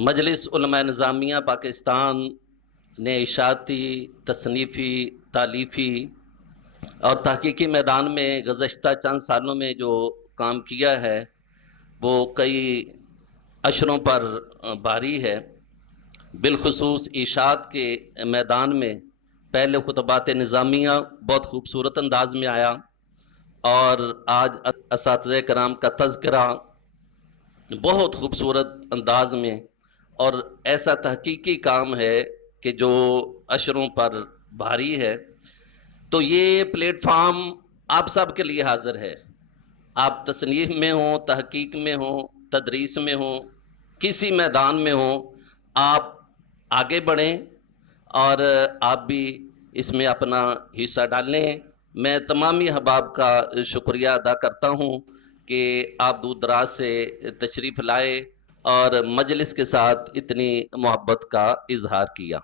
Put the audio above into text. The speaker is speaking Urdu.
مجلس علماء نظامیہ پاکستان نے اشاعتی، تصنیفی، تالیفی اور تحقیقی میدان میں گزشتہ چند سالوں میں جو کام کیا ہے وہ کئی اشروں پر بھاری ہے۔ بالخصوص اشاعت کے میدان میں پہلے خطبات نظامیہ بہت خوبصورت انداز میں آیا، اور آج اساتذہ کرام کا تذکرہ بہت خوبصورت انداز میں، اور ایسا تحقیقی کام ہے کہ جو اشروں پر بھاری ہے۔ تو یہ پلیٹ فارم آپ سب کے لیے حاضر ہے۔ آپ تصنیف میں ہوں، تحقیق میں ہوں، تدریس میں ہوں، کسی میدان میں ہوں، آپ آگے بڑھیں اور آپ بھی اس میں اپنا حصہ ڈالیں۔ میں تمامی احباب کا شکریہ ادا کرتا ہوں کہ آپ دور دراز سے تشریف لائے اور مجلس کے ساتھ اتنی محبت کا اظہار کیا۔